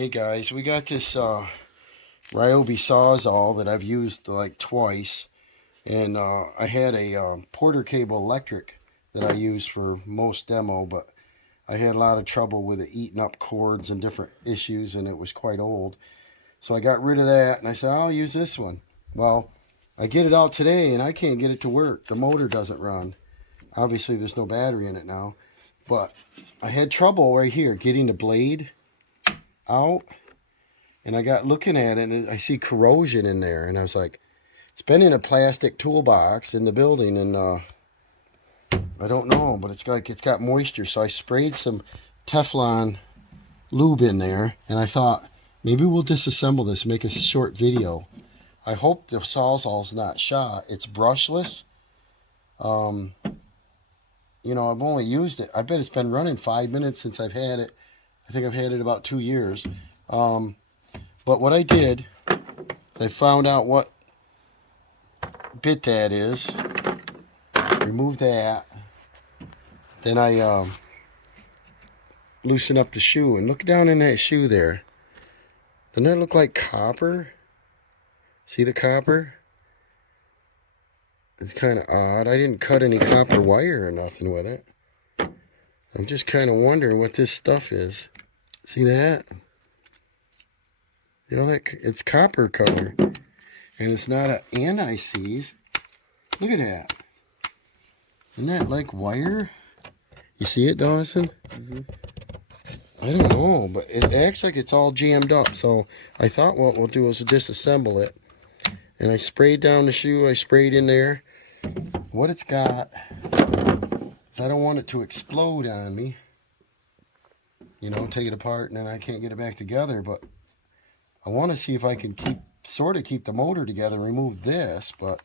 Hey guys, we got this Ryobi Sawzall that I've used like twice, and I had a Porter cable electric that I used for most demo, but I had a lot of trouble with it eating up cords and different issues, and it was quite old. So I got rid of that, and I said I'll use this one. Well, I get it out today, and I can't get it to work. The motor doesn't run. Obviously, there's no battery in it now, but I had trouble right here getting the blade out, and I got looking at it and I see corrosion in there, and I was like, it's been in a plastic toolbox in the building, and I don't know, but it's got moisture. So I sprayed some Teflon lube in there, and I thought maybe we'll disassemble this, make a short video. I hope the Sawzall's not shot. It's brushless. You know, I've only used it, I bet it's been running 5 minutes since I've had it. I think I've had it about 2 years. But what I did is I found out what bit that is, remove that, then I loosen up the shoe, and look down in that shoe there. Doesn't that look like copper? See the copper? It's kind of odd. I didn't cut any copper wire or nothing with it. I'm just kind of wondering what this stuff is. See that? You know, that it's copper color, and it's not an anti-seize. Look at that. Isn't that like wire? You see it, Dawson? I don't know, but it acts like it's all jammed up. So I thought what we'll do is disassemble it. And I sprayed down the shoe. I sprayed in there. What it's got is I don't want it to explode on me. You know, take it apart and then I can't get it back together. But I want to see if I can sort of keep the motor together, remove this, but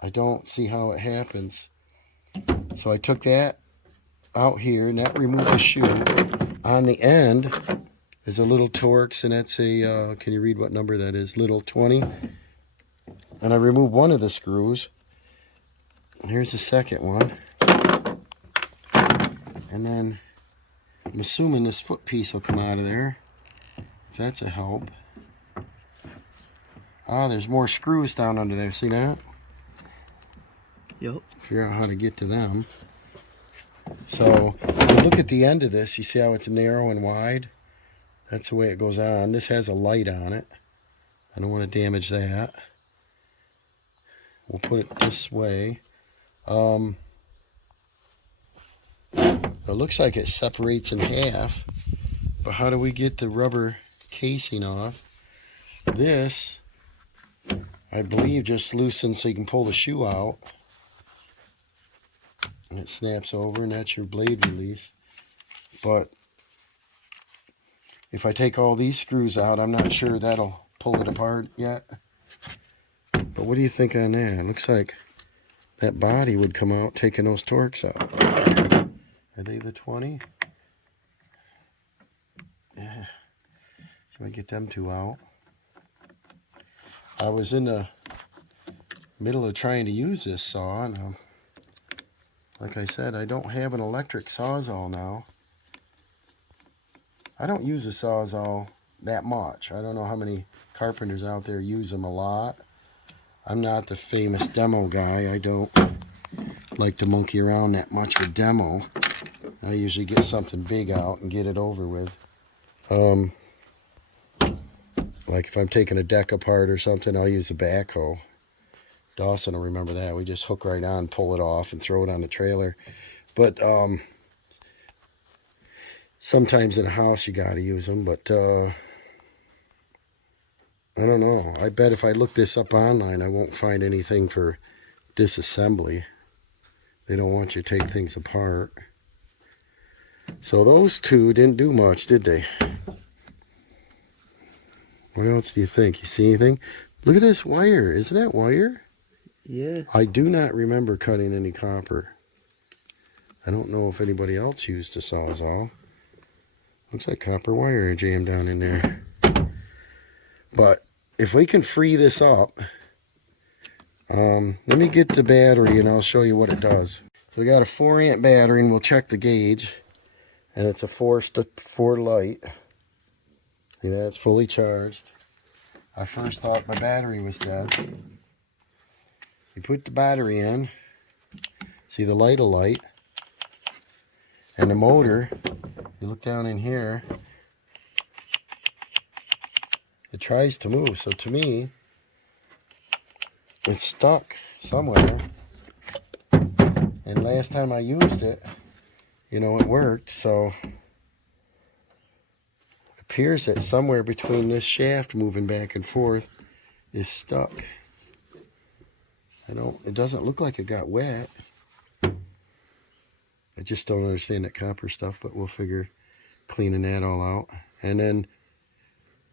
I don't see how it happens. So I took that out here, and that removed the shoe. On the end is a little Torx, and that's a, can you read what number that is? Little 20. And I removed one of the screws. Here's the second one. And then I'm assuming this foot piece will come out of there, if that's a help. Ah, there's more screws down under there. See that? Yep. Figure out how to get to them. So, if you look at the end of this, you see how it's narrow and wide? That's the way it goes on. This has a light on it. I don't want to damage that. We'll put it this way. It looks like it separates in half, but how do we get the rubber casing off? This, I believe, just loosens so you can pull the shoe out. And it snaps over, and that's your blade release. But if I take all these screws out, I'm not sure that'll pull it apart yet. But what do you think on that? It looks like that body would come out taking those Torx out. Are they the 20? Yeah. So I get them two out. I was in the middle of trying to use this saw, and like I said, I don't have an electric Sawzall now. I don't use a Sawzall that much. I don't know how many carpenters out there use them a lot. I'm not the famous demo guy. I don't like to monkey around that much with demo. I usually get something big out and get it over with. Like if I'm taking a deck apart or something, I'll use a backhoe. Dawson will remember that. We just hook right on, pull it off, and throw it on the trailer. But sometimes in a house you got to use them. But I don't know. I bet if I look this up online, I won't find anything for disassembly. They don't want you to take things apart. So those two didn't do much, did they? What else do you think? You see anything? Look at this wire. Isn't that wire? Yeah. I do not remember cutting any copper. I don't know if anybody else used a Sawzall. Looks like copper wire jammed down in there. But if we can free this up, let me get the battery and I'll show you what it does. So we got a 4-amp battery, and we'll check the gauge. And it's a 4 light. See, that's fully charged. I first thought my battery was dead. You put the battery in. See, the light will light. And the motor, you look down in here, it tries to move. So to me, it's stuck somewhere. And last time I used it, you know, it worked. So it appears that somewhere between this shaft moving back and forth is stuck. It doesn't look like it got wet. I just don't understand that copper stuff, but we'll figure cleaning that all out. And then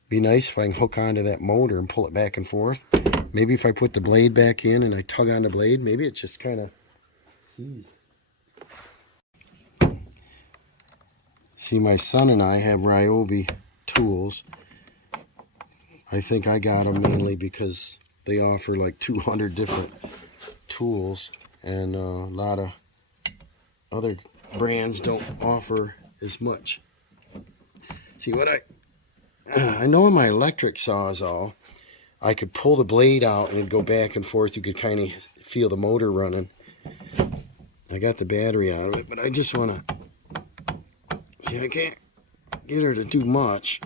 be nice if I can hook onto that motor and pull it back and forth. Maybe if I put the blade back in and I tug on the blade, maybe it just kind of seized. See, my son and I have Ryobi tools. I think I got them mainly because they offer like 200 different tools, and a lot of other brands don't offer as much. See, what I know in my electric Sawzall, I could pull the blade out and it'd go back and forth. You could kind of feel the motor running. I got the battery out of it, but I just want to, see, I can't get her to do much.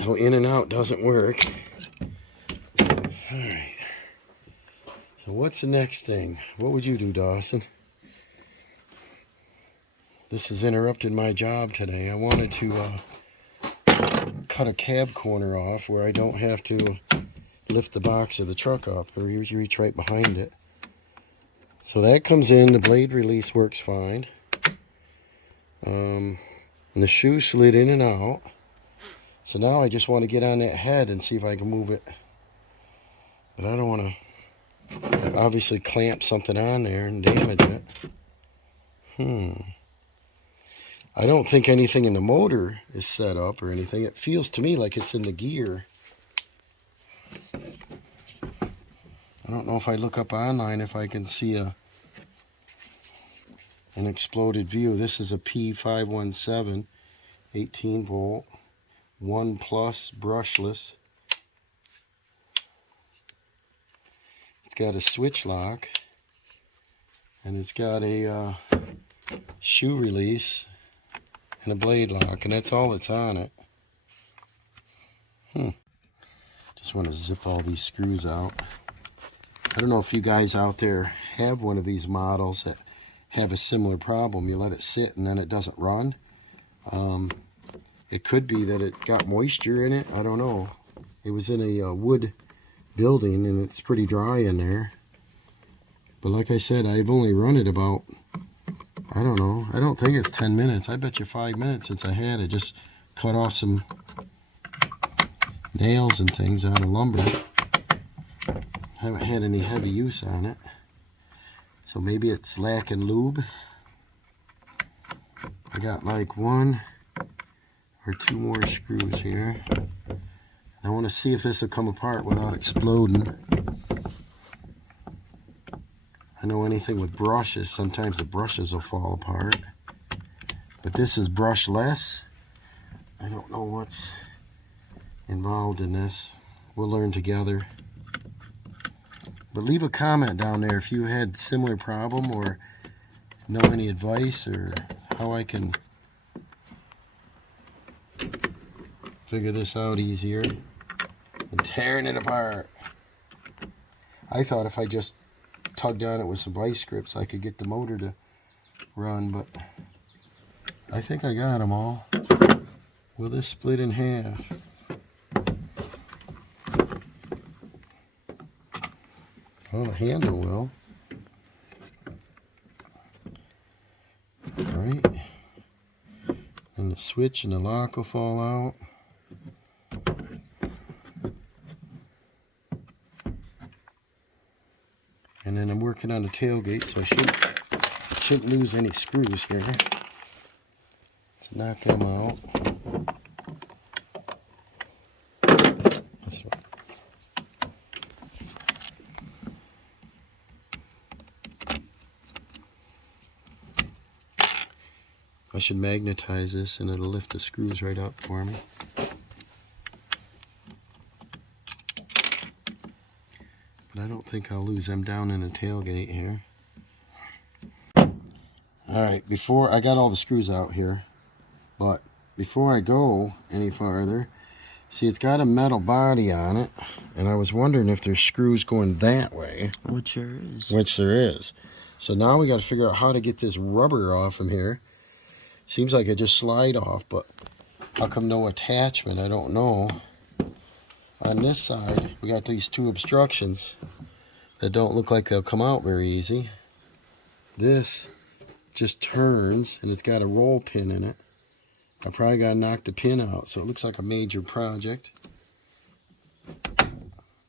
No, in and out doesn't work. Alright. So what's the next thing? What would you do, Dawson? This has interrupted my job today. I wanted to cut a cab corner off where I don't have to lift the box of the truck up, or you reach right behind it. So that comes in. The blade release works fine. And the shoe slid in and out. So now I just want to get on that head and see if I can move it. But I don't want to obviously clamp something on there and damage it. I don't think anything in the motor is set up or anything. It feels to me like it's in the gear. I don't know if I look up online if I can see an exploded view. This is a P517 18 volt 1 plus brushless. It's got a switch lock, and it's got a shoe release and a blade lock, and that's all that's on it. Just want to zip all these screws out. I don't know if you guys out there have one of these models that have a similar problem. You let it sit and then it doesn't run. It could be that it got moisture in it. I don't know. It was in a wood building and it's pretty dry in there. But like I said, I've only run it about, I don't know, I don't think it's 10 minutes. I bet you 5 minutes since I had it. Just cut off some nails and things out of lumber. Haven't had any heavy use on it. So maybe it's lacking lube. I got like 1 or 2 more screws here. I want to see if this will come apart without exploding. I know anything with brushes, sometimes the brushes will fall apart. But this is brushless. I don't know what's involved in this. We'll learn together. But leave a comment down there if you had similar problem or know any advice or how I can figure this out easier than tearing it apart. I thought if I just tugged on it with some vice grips I could get the motor to run, but I think I got them all. Will this split in half? Well, the handle will. Alright. And the switch and the lock will fall out. And then I'm working on the tailgate, so I shouldn't lose any screws here. Let's knock them out. This one. I should magnetize this and it'll lift the screws right up for me. But I don't think I'll lose them down in the tailgate here. Alright, before I got all the screws out here, but before I go any farther, see, it's got a metal body on it, and I was wondering if there's screws going that way. Which there is. Which there is. So now we got to figure out how to get this rubber off from here. Seems like it just slide off, but how come no attachment? I don't know. On this side, we got these two obstructions that don't look like they'll come out very easy. This just turns, and it's got a roll pin in it. I probably got to knock the pin out, so it looks like a major project.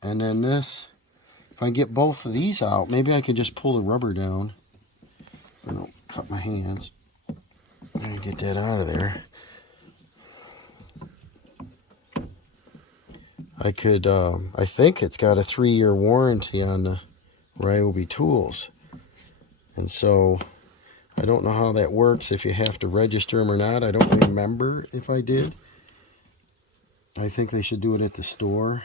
And then this, if I get both of these out, maybe I can just pull the rubber down. I don't cut my hands. I can get that out of there. I could, I think it's got a 3-year warranty on the Ryobi tools. And so I don't know how that works, if you have to register them or not. I don't remember if I did. I think they should do it at the store.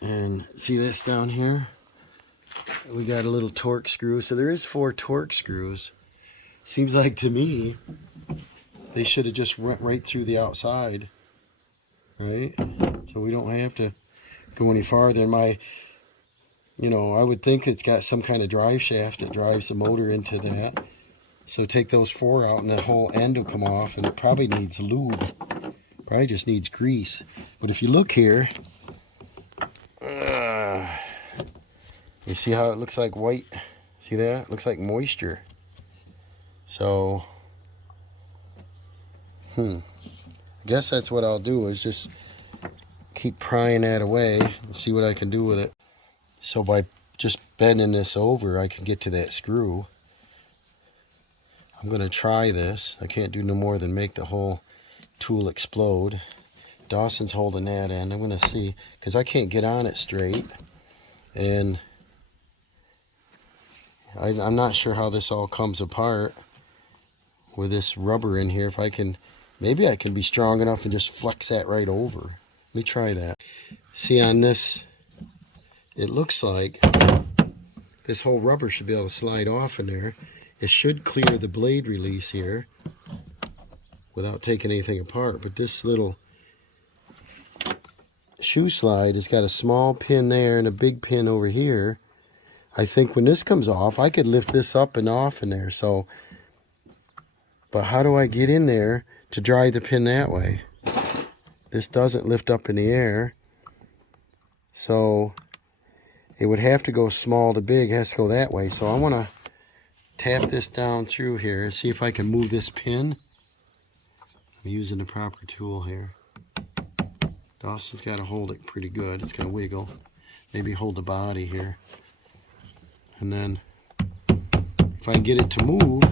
And see this down here? We got a little torque screw. So there is 4 torque screws. Seems like to me they should have just went right through the outside. Right? So we don't have to go any farther. You know, I would think it's got some kind of drive shaft that drives the motor into that. So take those 4 out and that whole end will come off, and it probably needs lube. Probably just needs grease. But if you look here, you see how it looks like white? See that? It looks like moisture. So, I guess that's what I'll do, is just keep prying that away and see what I can do with it. So by just bending this over, I can get to that screw. I'm going to try this. I can't do no more than make the whole tool explode. Dawson's holding that end. I'm going to see, because I can't get on it straight. And I'm not sure how this all comes apart with this rubber in here. If I can, maybe I can be strong enough and just flex that right over. Let me try that. See, on this, it looks like this whole rubber should be able to slide off in there. It should clear the blade release here without taking anything apart. But this little shoe slide has got a small pin there and a big pin over here. I think when this comes off, I could lift this up and off in there. So, but how do I get in there to drive the pin that way? This doesn't lift up in the air. So it would have to go small to big. It has to go that way. So I want to tap this down through here and see if I can move this pin. I'm using the proper tool here. Dawson's got to hold it pretty good. It's going to wiggle. Maybe hold the body here. And then if I can get it to move,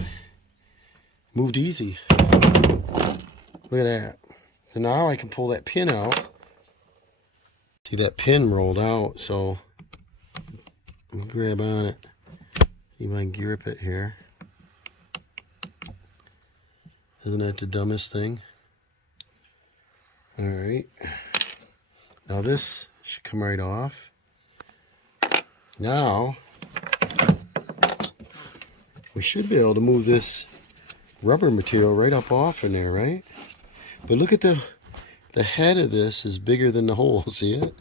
moved easy. Look at that. So now I can pull that pin out. See, that pin rolled out, so I'll grab on it. See if I can grip it here. Isn't that the dumbest thing? Alright. Now this should come right off. Now we should be able to move this rubber material right up off in there, right? But look at the head of this is bigger than the hole. See it?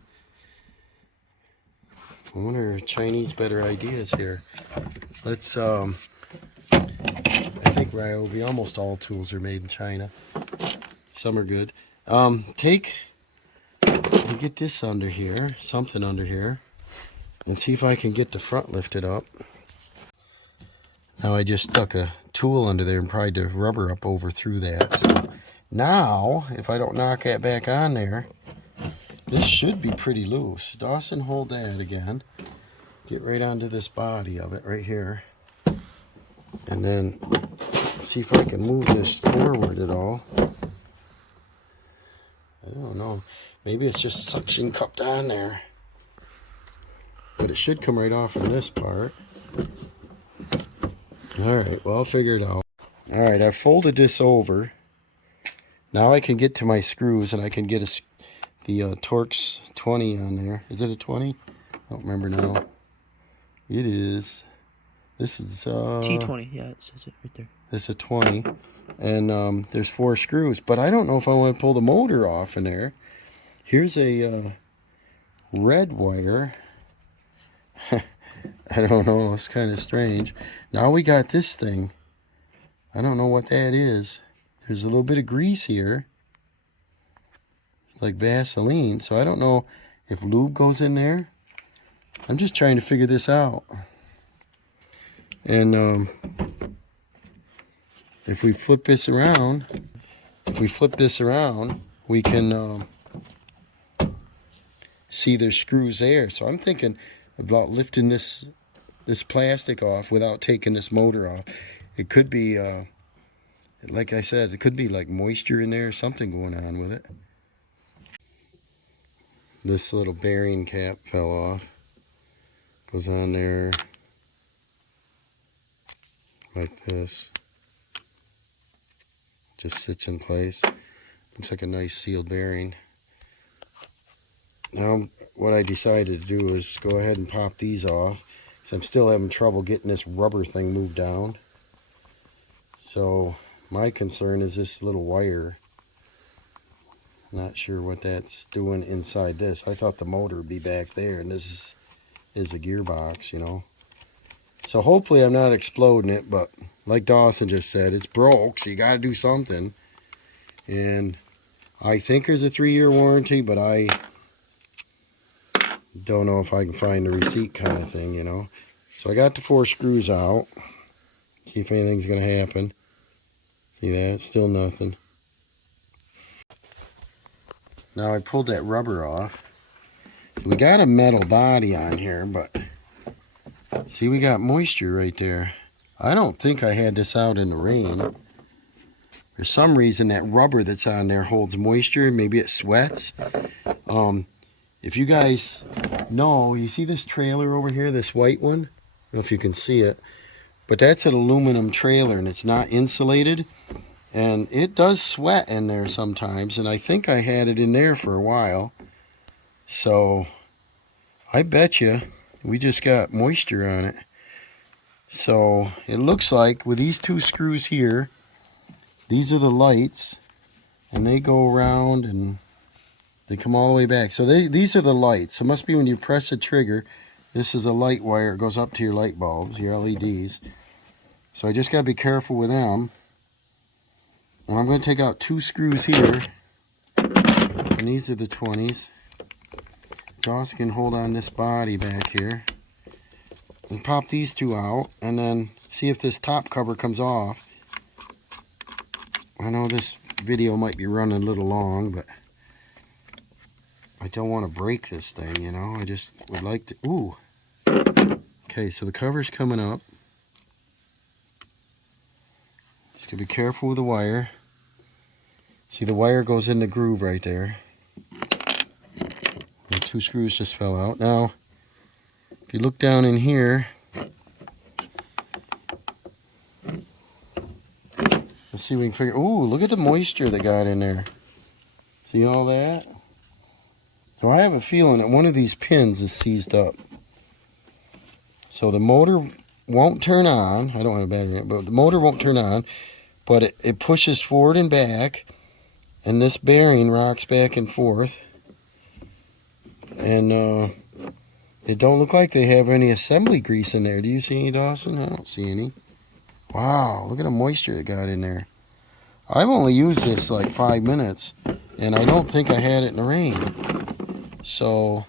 I wonder if Chinese better ideas here. Let's I think Ryobi, almost all tools are made in China. Some are good. Take and get this under here, something under here, and see if I can get the front lifted up. Now I just stuck a tool under there and pried the rubber up over through that. So now, if I don't knock that back on there, this should be pretty loose. Dawson, hold that again. Get right onto this body of it right here. And then see if I can move this forward at all. I don't know. Maybe it's just suction cupped on there. But it should come right off from this part. Alright, well, I'll figure it out. All right, I've folded this over. Now I can get to my screws, and I can get the Torx 20 on there. Is it a 20? I don't remember now. It is. This is T20. Yeah, it says it right there. This is a 20, and there's 4 screws. But I don't know if I want to pull the motor off in there. Here's a red wire. I don't know. It's kind of strange. Now we got this thing. I don't know what that is. There's a little bit of grease here. Like Vaseline. So I don't know if lube goes in there. I'm just trying to figure this out. And if we flip this around, we can see there's screws there. So I'm thinking about lifting this plastic off without taking this motor off. It could be, like I said, it could be like moisture in there, something going on with it. This little bearing cap fell off. Goes on there like this. Just sits in place. Looks like a nice sealed bearing. Now what I decided to do is go ahead and pop these off, because I'm still having trouble getting this rubber thing moved down. So my concern is this little wire. Not sure what that's doing inside this. I thought the motor would be back there, and this is a gearbox, you know. So hopefully I'm not exploding it, but like Dawson just said, it's broke, so you got to do something. And I think there's a 3-year warranty, but I don't know if I can find the receipt kind of thing, you know. So I got the 4 screws out. See if anything's going to happen. See that? Still nothing. Now I pulled that rubber off. We got a metal body on here, but see, we got moisture right there. I don't think I had this out in the rain. For some reason, that rubber that's on there holds moisture. Maybe it sweats. If you guys know, you see this trailer over here, this white one? I don't know if you can see it. But that's an aluminum trailer, and it's not insulated. And it does sweat in there sometimes, and I think I had it in there for a while. So I bet you we just got moisture on it. So it looks like with these 2 screws here, these are the lights, and they go around and they come all the way back. So these are the lights. So it must be when you press the trigger. This is a light wire. It goes up to your light bulbs, your LEDs. So I just got to be careful with them. And I'm going to take out 2 screws here. And these are the 20s. Dawson can hold on this body back here. And pop these 2 out. And then see if this top cover comes off. I know this video might be running a little long, but I don't want to break this thing, you know. I just would like to... Ooh. Okay, so the cover's coming up. Just gotta be careful with the wire. See, the wire goes in the groove right there. The 2 screws just fell out. Now, if you look down in here, let's see if we can figure... Ooh, look at the moisture that got in there. See all that? So I have a feeling that one of these pins is seized up. So the motor won't turn on. I don't have a battery in it, but the motor won't turn on. But it pushes forward and back. And this bearing rocks back and forth. And it don't look like they have any assembly grease in there. Do you see any, Dawson? I don't see any. Wow, look at the moisture that got in there. I've only used this like 5 minutes, and I don't think I had it in the rain. So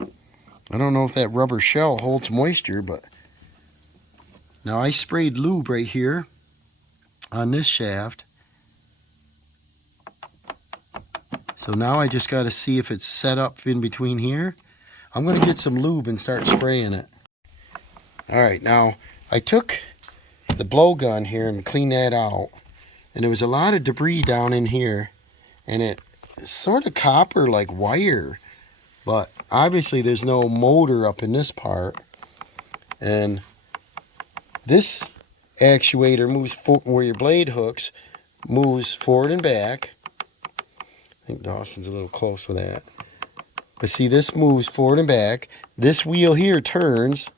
I don't know if that rubber shell holds moisture, but now I sprayed lube right here on this shaft. So now I just got to see if it's set up in between here. I'm going to get some lube and start spraying it. All right, now I took the blowgun here and cleaned that out. And there was a lot of debris down in here. And it's sort of copper like wire. But obviously there's no motor up in this part. And this actuator moves where your blade hooks moves forward and back. I think Dawson's a little close with that. But see, this moves forward and back. This wheel here turns.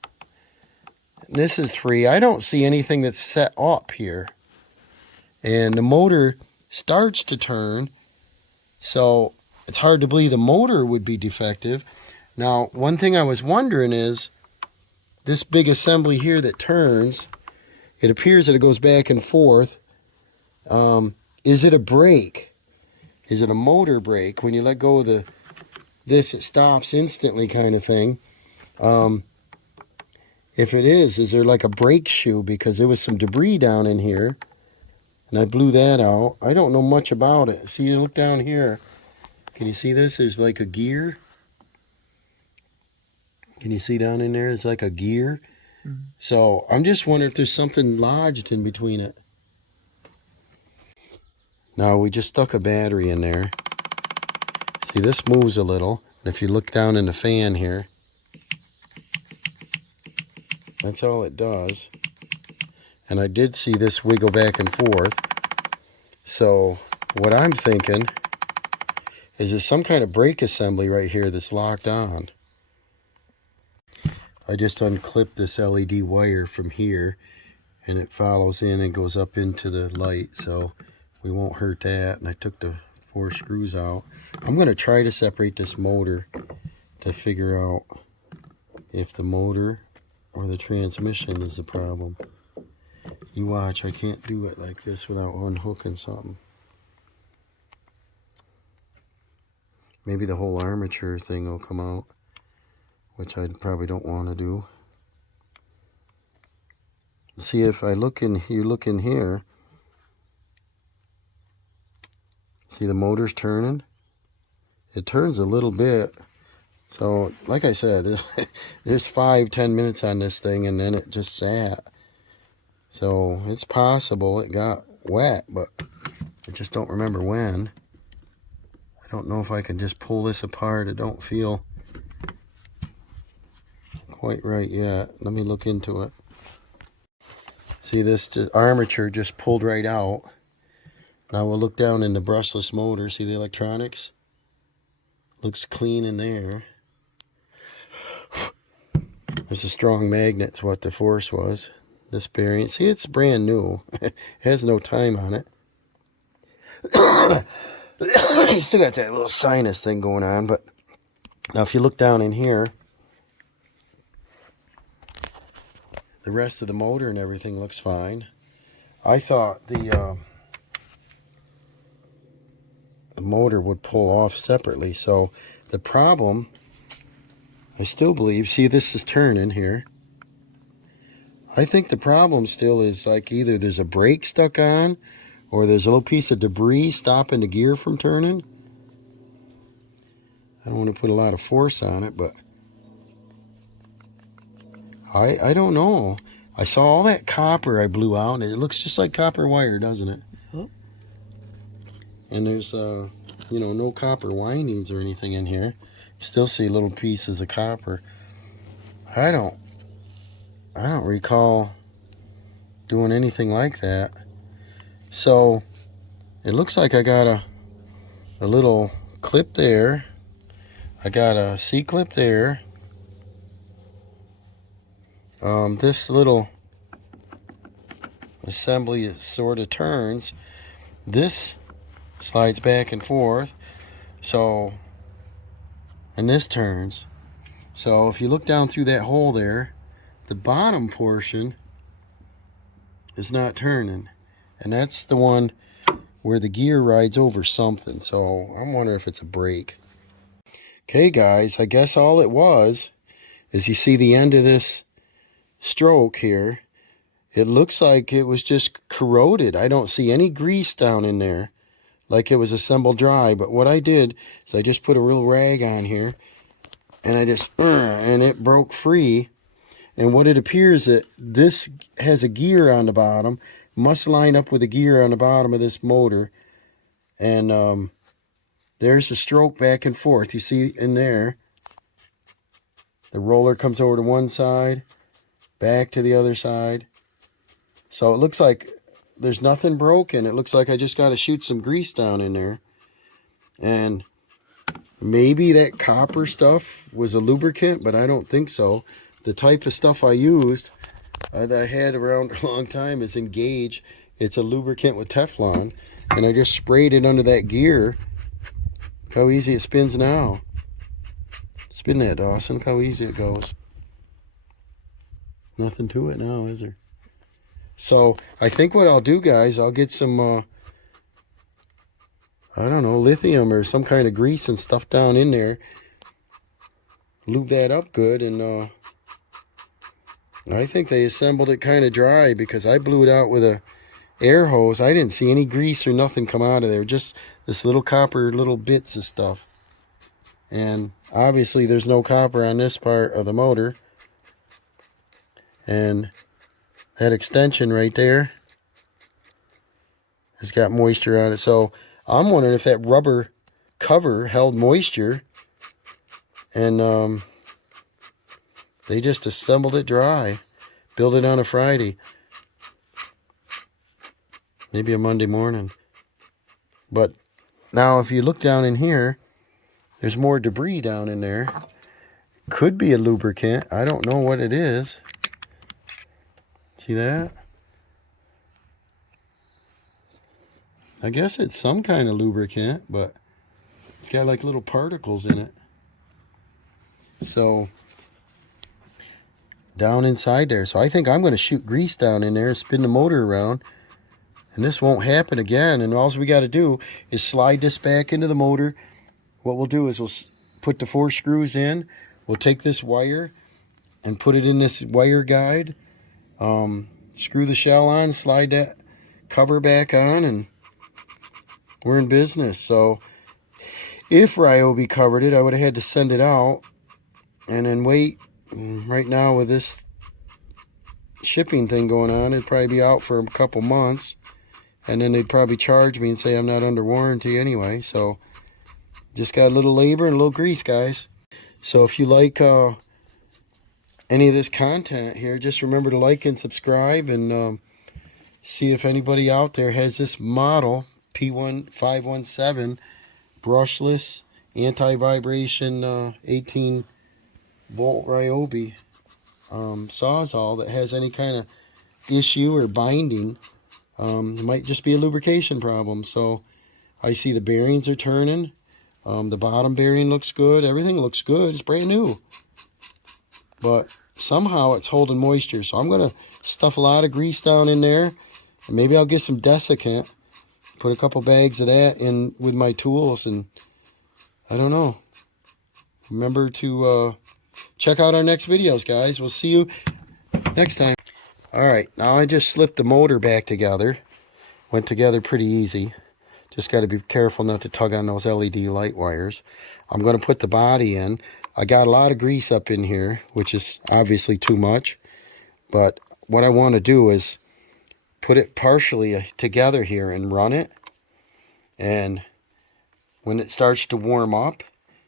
This is free. I don't see anything that's set up here. And the motor starts to turn. So it's hard to believe the motor would be defective. Now, one thing I was wondering is, this big assembly here that turns, it appears that it goes back and forth. Is it a brake? Is it a motor brake? When you let go of this, it stops instantly kind of thing. If it is there like a brake shoe? Because there was some debris down in here, and I blew that out. I don't know much about it. See, you look down here. Can you see this? There's like a gear. Can you see down in there? It's like a gear. Mm-hmm. So I'm just wondering if there's something lodged in between it. Now we just stuck a battery in there. See, this moves a little. And if you look down in the fan here, that's all it does. And I did see this wiggle back and forth. So what I'm thinking is there's some kind of brake assembly right here that's locked on. I just unclipped this LED wire from here, and it follows in and goes up into the light, so we won't hurt that. And I took the 4 screws out. I'm going to try to separate this motor to figure out if the motor or the transmission is the problem. You watch, I can't do it like this without unhooking something. Maybe the whole armature thing will come out, which I probably don't want to do. See, if I look in, you look in here, see the motor's turning? It turns a little bit. So, like I said, there's 5-10 minutes on this thing, and then it just sat. So, it's possible it got wet, but I just don't remember when. I don't know if I can just pull this apart. It don't feel quite right yet. Let me look into it. See, this armature just pulled right out. Now we'll look down in the brushless motor. See the electronics? Looks clean in there. There's a strong magnet. It's what the force was. This bearing. See, it's brand new. It has no time on it. Still got that little sinus thing going on. But now if you look down in here, the rest of the motor and everything looks fine. I thought the motor would pull off separately. So the problem, I still believe, see, this is turning here. I think the problem still is like either there's a brake stuck on, or there's a little piece of debris stopping the gear from turning. I don't want to put a lot of force on it, but I don't know. I saw all that copper I blew out, and it looks just like copper wire, doesn't it? Oh. And there's, you know, no copper windings or anything in here. Still see little pieces of copper. I don't recall doing anything like that. So it looks like I got a little clip there. I got a C-clip there. This little assembly sort of turns. This slides back and forth. So, and this turns. So if you look down through that hole there, the bottom portion is not turning. And that's the one where the gear rides over something. So I'm wondering if it's a brake. Okay, guys, I guess all it was is, you see the end of this stroke here, it looks like it was just corroded. I don't see any grease down in there like it was assembled dry. But what I did is I just put a real rag on here, and I just and it broke free. And what it appears that this has a gear on the bottom, must line up with the gear on the bottom of this motor. And there's the stroke back and forth. You see in there, the roller comes over to one side, back to the other side. So it looks like there's nothing broken. It looks like I just got to shoot some grease down in there. And maybe that copper stuff was a lubricant, but I don't think so. The type of stuff I used that I had around a long time is Engage. It's a lubricant with Teflon. And I just sprayed it under that gear. Look how easy it spins now. Spin that, Dawson. Look how easy it goes. Nothing to it now, is there? So I think what I'll do, guys, I'll get some, I don't know, lithium or some kind of grease and stuff down in there. Lube that up good, and I think they assembled it kind of dry because I blew it out with a air hose. I didn't see any grease or nothing come out of there, just this little copper little bits of stuff. And obviously there's no copper on this part of the motor. And that extension right there has got moisture on it. So I'm wondering if that rubber cover held moisture and they just assembled it dry. Built it on a Friday. Maybe a Monday morning. But now if you look down in here, there's more debris down in there. Could be a lubricant. I don't know what it is. See that? I guess it's some kind of lubricant, but it's got like little particles in it. So down inside there. So I think I'm going to shoot grease down in there and spin the motor around. And this won't happen again. And all we got to do is slide this back into the motor. What we'll do is we'll put the 4 screws in. We'll take this wire and put it in this wire guide. Screw the shell on, slide that cover back on, and we're in business. So if Ryobi covered it, I would have had to send it out and then wait. Right now with this shipping thing going on, it'd probably be out for a couple months, and then they'd probably charge me and say I'm not under warranty anyway. So just got a little labor and a little grease, guys. So if you like any of this content here, just remember to like and subscribe, and see if anybody out there has this model P1517 brushless anti-vibration 18 volt Ryobi Sawzall that has any kind of issue or binding. It might just be a lubrication problem. So I see the bearings are turning. The bottom bearing looks good. Everything looks good. It's brand new. But somehow it's holding moisture. So I'm going to stuff a lot of grease down in there. And maybe I'll get some desiccant. Put a couple bags of that in with my tools. And I don't know. Remember to check out our next videos, guys. We'll see you next time. Alright, now I just slipped the motor back together. Went together pretty easy. Just got to be careful not to tug on those LED light wires. I'm going to put the body in. I got a lot of grease up in here, which is obviously too much. But what I want to do is put it partially together here and run it. And when it starts to warm up,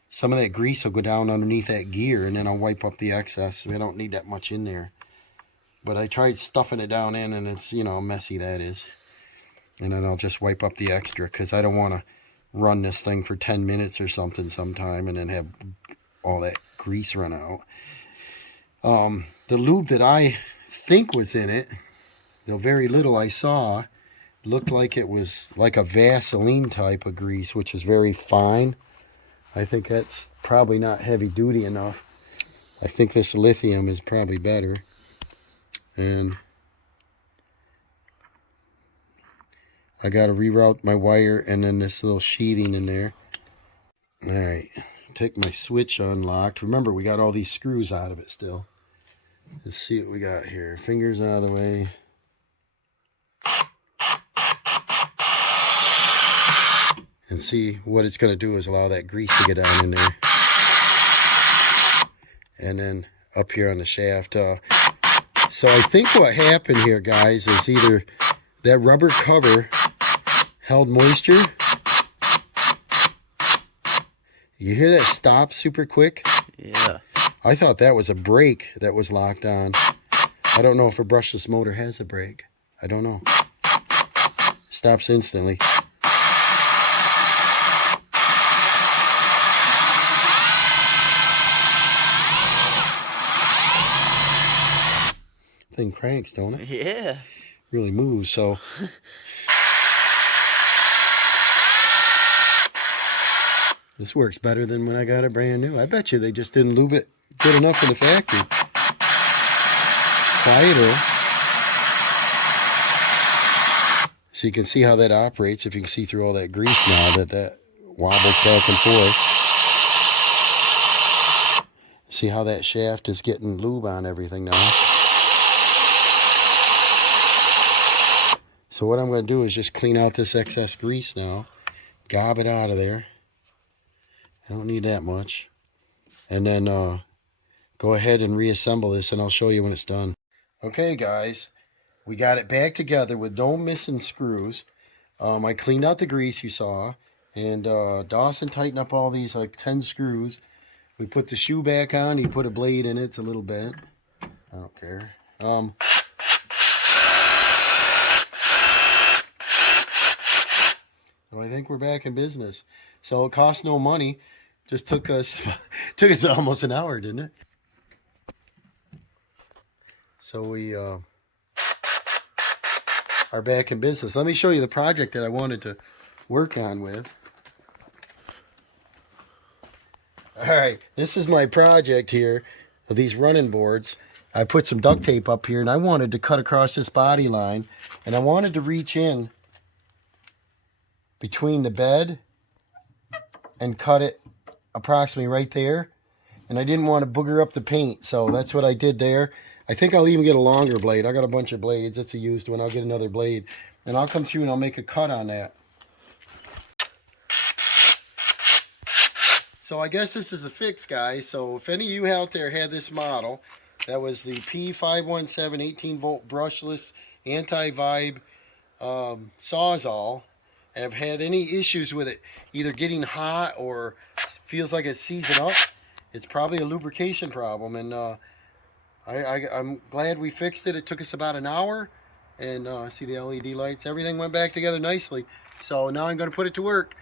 some of that grease will go down underneath that gear, and then I'll wipe up the excess. We don't need that much in there. But I tried stuffing it down in, and it's, you know, how messy that is. And then I'll just wipe up the extra, because I don't want to run this thing for 10 minutes or something sometime and then have all that grease run out. The lube that I think was in it, the very little I saw, looked like it was like a Vaseline type of grease, which is very fine. I think that's probably not heavy duty enough. I think this lithium is probably better. And I got to reroute my wire and then this little sheathing in there. Alright, take my switch unlocked. Remember, we got all these screws out of it still. Let's see what we got here. Fingers out of the way. And see what it's going to do is allow that grease to get down in there. And then up here on the shaft. So I think what happened here, guys, is either that rubber cover held moisture. You hear that stop super quick? Yeah. I thought that was a brake that was locked on. I don't know if a brushless motor has a brake. I don't know. Stops instantly. Thing cranks, don't it? Yeah. Really moves, so. This works better than when I got it brand new. I bet you they just didn't lube it good enough in the factory. It's quieter. So you can see how that operates. If you can see through all that grease now that wobbles back and forth. See how that shaft is getting lube on everything now. So what I'm going to do is just clean out this excess grease now. Gob it out of there. I don't need that much. And then go ahead and reassemble this, and I'll show you when it's done. Okay, guys. We got it back together with no missing screws. I cleaned out the grease you saw. And Dawson tightened up all these like 10 screws. We put the shoe back on. He put a blade in it. It's a little bent. I don't care. So I think we're back in business. So it cost no money. Just took us almost an hour, didn't it? So we are back in business. Let me show you the project that I wanted to work on with. All right, this is my project here of these running boards. I put some duct tape up here, and I wanted to cut across this body line, and I wanted to reach in between the bed and cut it approximately right there. And I didn't want to booger up the paint, so that's what I did there. I think I'll even get a longer blade. I got a bunch of blades. It's a used one. I'll get another blade. And I'll come through and I'll make a cut on that. So I guess this is a fix, guys. So if any of you out there had this model, that was the P517 18-volt brushless anti-vibe Sawzall, and have had any issues with it, either getting hot or feels like it's seizing up, it's probably a lubrication problem. And I'm glad we fixed it. It took us about an hour, and see the LED lights. Everything went back together nicely. So now I'm going to put it to work.